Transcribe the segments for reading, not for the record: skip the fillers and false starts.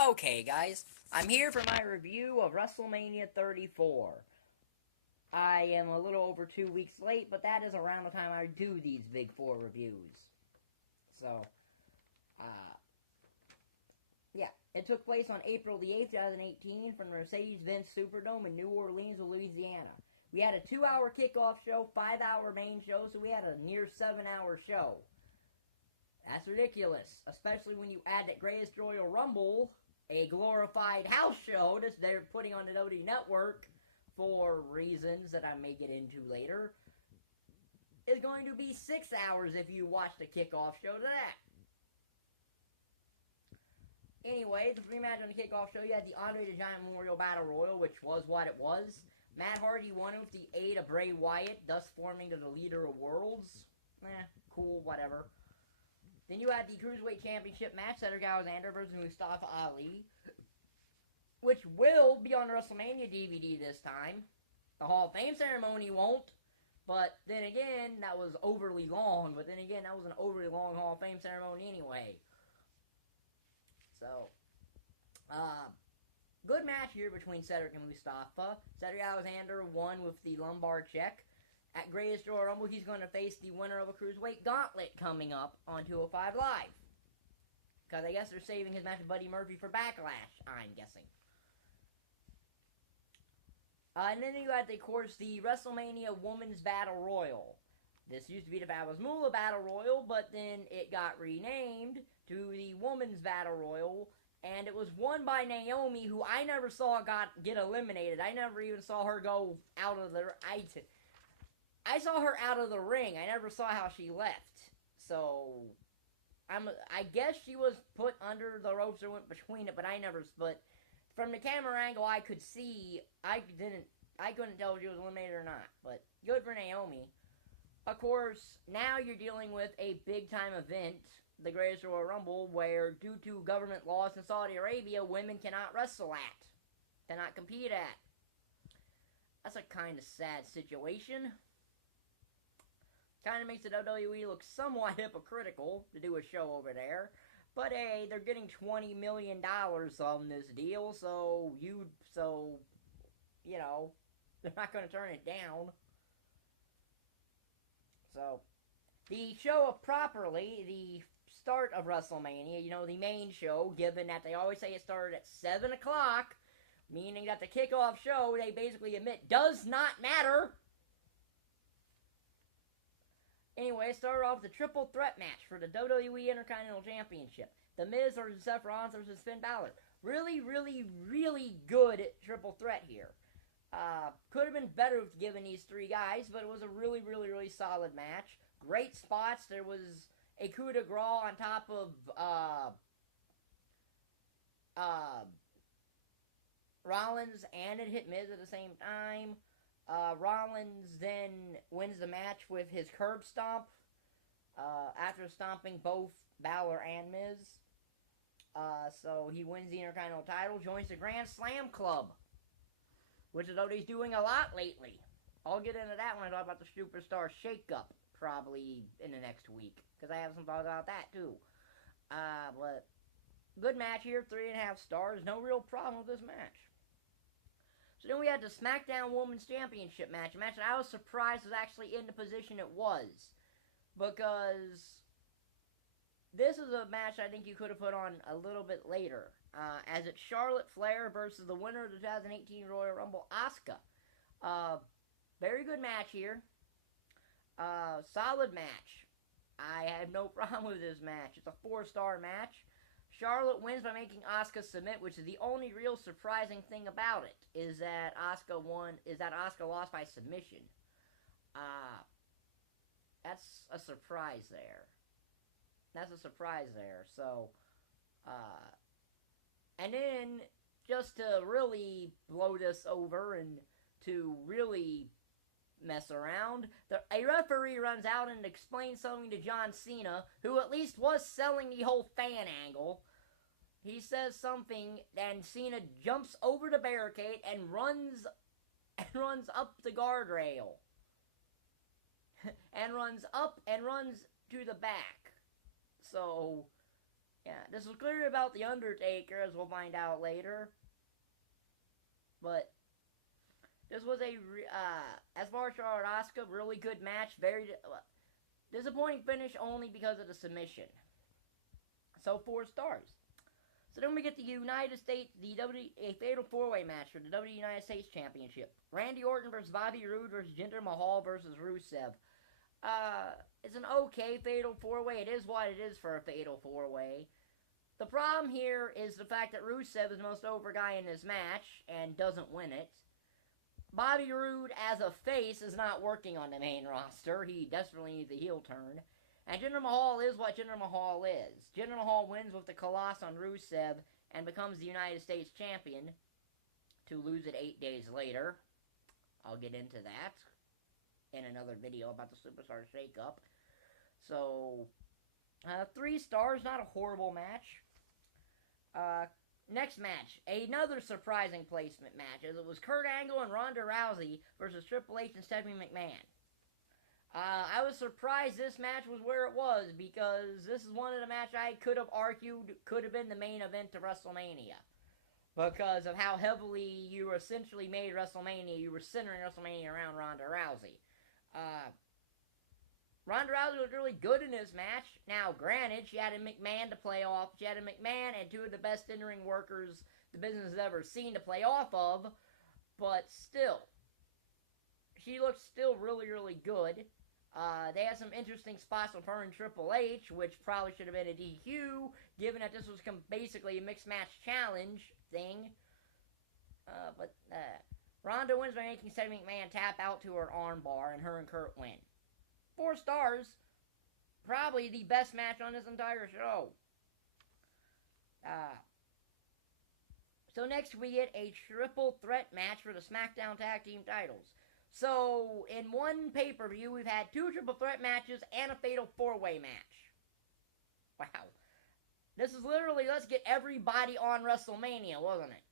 Okay, guys, I'm here for my review of WrestleMania 34. I am a little over 2 weeks late, but that is around the time I do these Big Four reviews. So, uh, yeah. It took place on April the 8th, 2018 from the Mercades-Benz SuperDome in New Orleans, Louisiana. We had a 2-hour kickoff show, 5-hour main show, so we had a near 7-hour show. That's ridiculous, especially when you add that Greatest Royal Rumble, a glorified house show that they're putting on the WWE Network for reasons that I may get into later, is going to be 6 hours if you watch the kickoff show to that. Anyway, the pre-match on the kickoff show, you had the Andre the Giant Memorial Battle Royal, which was what it was. Matt Hardy won with the aid of Bray Wyatt, thus forming the Leader of Worlds. Cool, whatever. Then you had the Cruiserweight Championship match, Cedric Alexander versus Mustafa Ali, which will be on the WrestleMania DVD this time. The Hall of Fame ceremony won't, but then again, that was overly long, but then again, that was an overly long Hall of Fame ceremony anyway. So, good match here between Cedric and Mustafa. Cedric Alexander won with the lumbar check. At Greatest Royal Rumble, he's going to face the winner of a Cruiserweight Gauntlet coming up on 205 Live. Because I guess they're saving his match with Buddy Murphy for Backlash, I'm guessing. And then you had, of course, the WrestleMania Women's Battle Royal. This used to be the Fabulous Moolah Battle Royal, but then it got renamed to the Women's Battle Royal, and it was won by Naomi, who I never saw get eliminated. I never even saw her go out of the... I saw her out of the ring. I never saw how she left. So, I guess she was put under the ropes or went between it, but I never... But from the camera angle I could see, I couldn't tell if she was eliminated or not. But good for Naomi. Of course, now you're dealing with a big-time event, the Greatest Royal Rumble, where due to government laws in Saudi Arabia, women cannot wrestle at, cannot compete at. That's a kind of sad situation. Kind of makes the WWE look somewhat hypocritical to do a show over there. But hey, they're getting $20 million on this deal, so you know, they're not going to turn it down. So, the show of properly, the start of WrestleMania, you know, the main show, given that they always say it started at 7 o'clock, meaning that the kickoff show, they basically admit, does not matter. Anyway, it started off with the triple threat match for the WWE Intercontinental Championship. The Miz versus Seth Rollins versus Finn Balor. Really, really, really good triple threat here. Could have been better with giving these three guys, but it was a really, really, really solid match. Great spots. There was a coup de grace on top of Rollins, and it hit Miz at the same time. Rollins then wins the match with his curb stomp after stomping both Balor and Miz. So he wins the Intercontinental title, joins the Grand Slam Club, which is what he's doing a lot lately. I'll get into that when I talk about the Superstar Shake-Up, probably in the next week, because I have some thoughts about that too. But good match here, 3.5 stars. No real problem with this match. So then we had the SmackDown Women's Championship match. A match that I was surprised was actually in the position it was. Because this is a match I think you could have put on a little bit later. As it's Charlotte Flair versus the winner of the 2018 Royal Rumble, Asuka. Very good match here. Solid match. I have no problem with this match. It's a 4-star match. Charlotte wins by making Asuka submit, which is the only real surprising thing about it, is that Asuka lost by submission. That's a surprise there. So, and then, just to really blow this over and to really mess around, a referee runs out and explains something to John Cena, who at least was selling the whole fan angle. He says something, and Cena jumps over the barricade and runs up the guardrail. and runs up and runs to the back. So, Yeah, this was clearly about The Undertaker, as we'll find out later. But this was a, as far as Charlotte Asuka, really good match. Very disappointing finish only because of the submission. So 4 stars. So then we get the United States, a fatal 4-way match for the WWE United States Championship. Randy Orton versus Bobby Roode versus Jinder Mahal versus Rusev. It's an okay fatal 4-way. It is what it is for a fatal 4-way. The problem here is the fact that Rusev is the most over guy in this match and doesn't win it. Bobby Roode, as a face, is not working on the main roster. He desperately needs a heel turn. And Jinder Mahal is what Jinder Mahal is. Jinder Mahal wins with the Colossus on Rusev and becomes the United States Champion to lose it 8 days later. I'll get into that in another video about the Superstar Shake-Up. So, 3 stars, not a horrible match. Next match, another surprising placement match, as it was Kurt Angle and Ronda Rousey versus Triple H and Stephanie McMahon. I was surprised this match was where it was, because this is one of the matches I could have argued could have been the main event to WrestleMania. Because of how heavily you essentially made WrestleMania, you were centering WrestleMania around Ronda Rousey. Ronda Rousey was really good in this match. Now, granted, she had a McMahon to play off. She had a McMahon and 2 of the best in-ring workers the business has ever seen to play off of. But still, she looked still really, really good. They had some interesting spots with her and Triple H, which probably should have been a DQ, given that this was basically a mixed match challenge thing. But Ronda wins by making Stephanie McMahon tap out to her armbar, and her and Kurt win. 4 stars. Probably the best match on this entire show. So next we get a triple threat match for the SmackDown Tag Team titles. So, in one pay-per-view, we've had 2 triple threat matches and a fatal 4-way match. Wow. This is literally, let's get everybody on WrestleMania, wasn't it?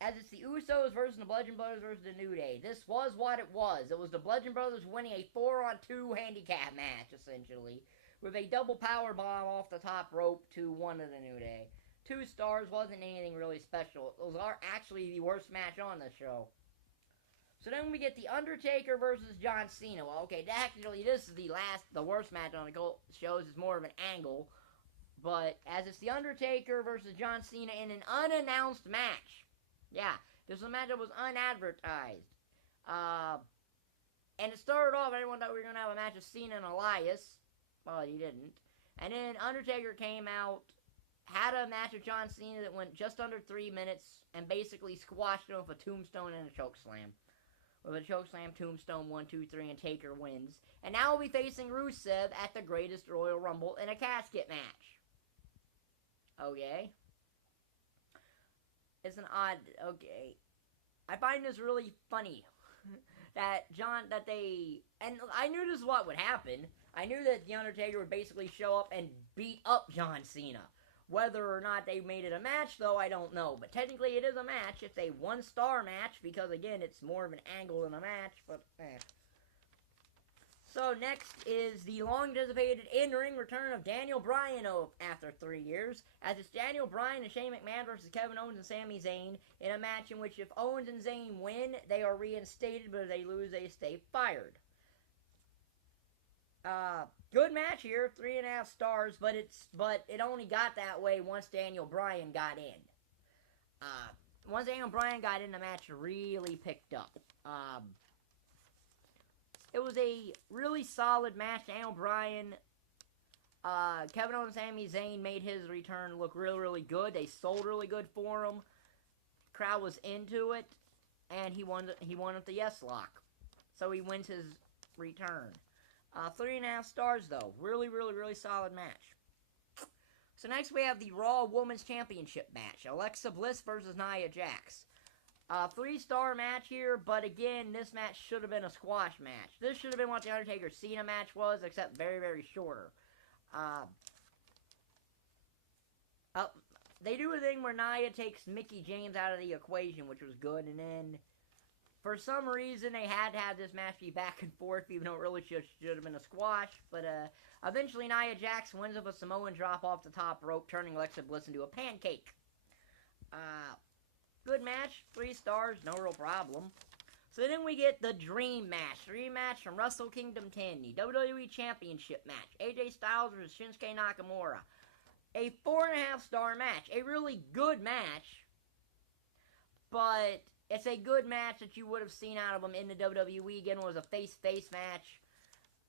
As it's the Usos versus the Bludgeon Brothers versus the New Day. This was what it was. It was the Bludgeon Brothers winning a 4-on-2 handicap match, essentially, with a double power bomb off the top rope to one of the New Day. 2 stars, wasn't anything really special. Those are actually the worst match on the show. So then we get The Undertaker versus John Cena. Well, okay, actually, this is the worst match on the show. It's more of an angle. But, as it's The Undertaker versus John Cena in an unannounced match. Yeah, this was a match that was unadvertised. And it started off, everyone thought we were going to have a match of Cena and Elias. Well, he didn't. And then Undertaker came out, had a match with John Cena that went just under 3 minutes, and basically squashed him with a tombstone and a chokeslam. With a chokeslam, tombstone, 1, 2, 3, and Taker wins. And now we'll be facing Rusev at the Greatest Royal Rumble in a casket match. Okay. It's an odd, okay. I find this really funny. And I knew this is what would happen. I knew that The Undertaker would basically show up and beat up John Cena. Whether or not they made it a match, though, I don't know. But technically, it is a match. It's a 1-star match, because, again, it's more of an angle than a match, but, So, next is the long-anticipated in-ring return of Daniel Bryan after 3 years, as it's Daniel Bryan and Shane McMahon versus Kevin Owens and Sami Zayn, in a match in which if Owens and Zayn win, they are reinstated, but if they lose, they stay fired. Good match here, 3.5 stars, but it only got that way once Daniel Bryan got in. Once Daniel Bryan got in, the match really picked up. It was a really solid match. Daniel Bryan, Kevin Owens and Sami Zayn made his return look really, really good. They sold really good for him. Crowd was into it, and he won with the yes lock. So he wins his return. 3.5 stars, though. Really, really, really solid match. So next we have the Raw Women's Championship match. Alexa Bliss versus Nia Jax. 3-star match here, but again, this match should have been a squash match. This should have been what the Undertaker-Cena match was, except very, very shorter. They do a thing where Nia takes Mickie James out of the equation, which was good, and then For some reason, they had to have this match be back and forth, even though it really should have been a squash. But eventually, Nia Jax wins with a Samoan drop off the top rope, turning Alexa Bliss into a pancake. Good match, 3 stars, no real problem. So then we get the Dream Match. Dream Match from Wrestle Kingdom 10, the WWE Championship match. AJ Styles versus Shinsuke Nakamura. A 4.5-star match. A really good match. But it's a good match that you would have seen out of them in the WWE. Again, it was a face-face match.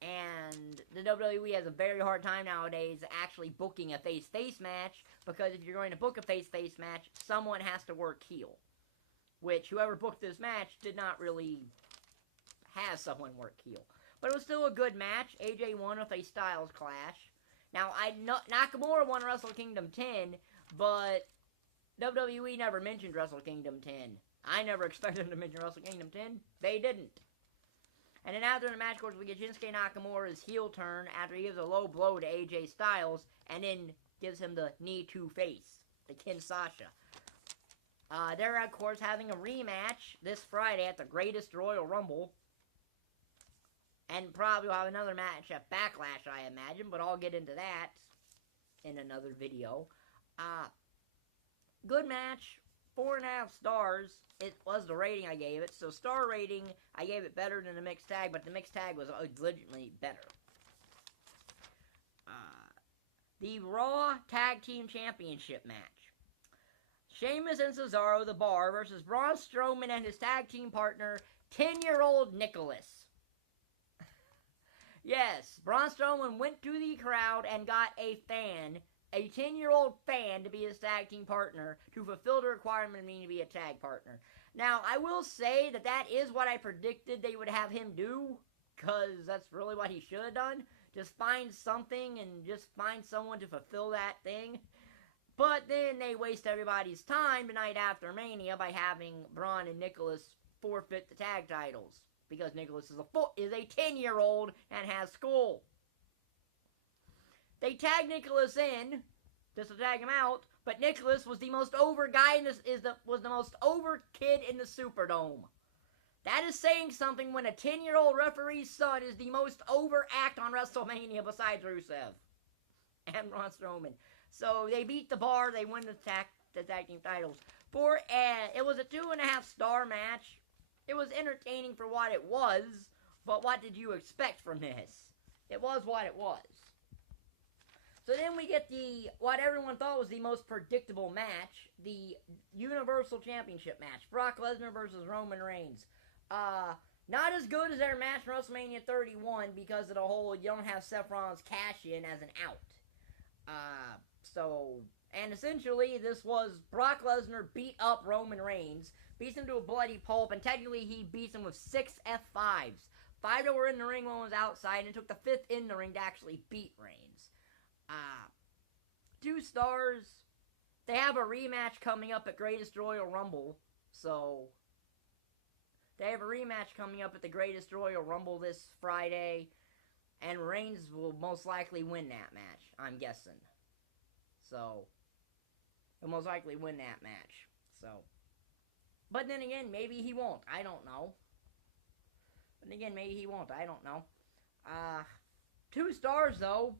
And the WWE has a very hard time nowadays actually booking a face-face match. Because if you're going to book a face-face match, someone has to work heel. Which, whoever booked this match did not really have someone work heel. But it was still a good match. AJ won with a Styles clash. Now, Nakamura won Wrestle Kingdom 10, but WWE never mentioned Wrestle Kingdom 10. I never expected them to mention Wrestle Kingdom 10. They didn't. And then after the match, of course, we get Shinsuke Nakamura's heel turn after he gives a low blow to AJ Styles, and then gives him the knee to face, the Kinshasa. They're, of course, having a rematch this Friday at the Greatest Royal Rumble. And probably will have another match at Backlash, I imagine. But I'll get into that in another video. Good match. 4.5 stars. It was the rating I gave it. So star rating, I gave it better than the mixed tag. But the mixed tag was legitimately better. The Raw Tag Team Championship match. Sheamus and Cesaro, the Bar, versus Braun Strowman and his tag team partner, 10-year-old Nicholas. Yes, Braun Strowman went to the crowd and got a 10-year-old fan to be his tag team partner to fulfill the requirement of needing to be a tag partner. Now, I will say that that is what I predicted they would have him do, because that's really what he should have done. Just find something and just find someone to fulfill that thing. But then they waste everybody's time the night after Mania by having Braun and Nicholas forfeit the tag titles. Because Nicholas is a 10-year-old and has school. They tag Nicholas in just to tag him out, but Nicholas was the most over guy was the most over kid in the Superdome. That is saying something when a 10-year-old referee's son is the most over act on WrestleMania besides Rusev and Braun Strowman. So they beat the Bar. They win the tag team titles. It was a 2.5-star match. It was entertaining for what it was, but what did you expect from this? It was what it was. So then we get what everyone thought was the most predictable match, the Universal Championship match. Brock Lesnar versus Roman Reigns. Not as good as their match from WrestleMania 31 because of the whole, you don't have Seth Rollins cash in as an out. And essentially, this was Brock Lesnar beat up Roman Reigns, beats him to a bloody pulp, and technically he beats him with 6 F5s. 5 that were in the ring, 1 was outside, and took the 5th in the ring to actually beat Reigns. 2 stars. They have a rematch coming up at Greatest Royal Rumble, so they have a rematch coming up at the Greatest Royal Rumble this Friday, and Reigns will most likely win that match, I'm guessing. So, he'll most likely win that match. So, but then again, maybe he won't. I don't know. But then again, maybe he won't. I don't know. 2 stars, though.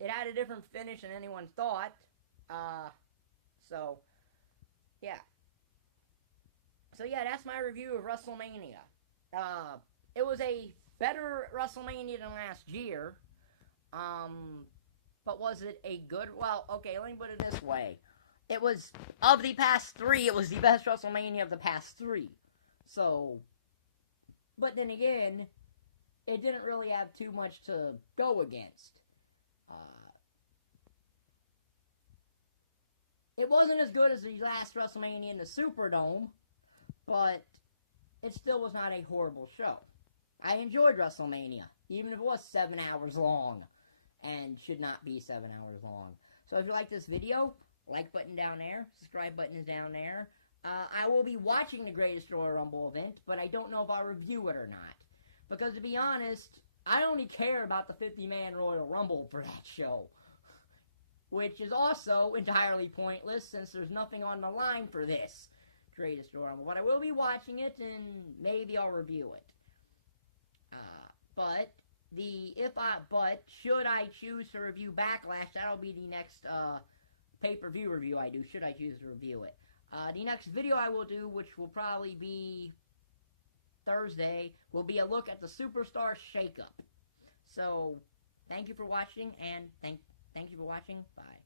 It had a different finish than anyone thought. So, yeah. So, yeah, that's my review of WrestleMania. It was a better WrestleMania than last year. But was it a good... Well, okay, let me put it this way. It was, of the past 3, it was the best WrestleMania of the past 3. So, but then again, it didn't really have too much to go against. It wasn't as good as the last WrestleMania in the Superdome, but it still was not a horrible show. I enjoyed WrestleMania, even if it was 7 hours long, and should not be 7 hours long. So if you like this video, like button down there, subscribe button is down there. I will be watching the Greatest Royal Rumble event, but I don't know if I'll review it or not. Because to be honest, I only care about the 50-man Royal Rumble for that show. Which is also entirely pointless since there's nothing on the line for this. greatest Royal Rumble. But I will be watching it, and maybe I'll review it. But should I choose to review Backlash, that'll be the next pay-per-view review I do, should I choose to review it. The next video I will do, which will probably be Thursday, will be a look at the Superstar Shakeup. So, thank you for watching, and thank you for watching. Bye.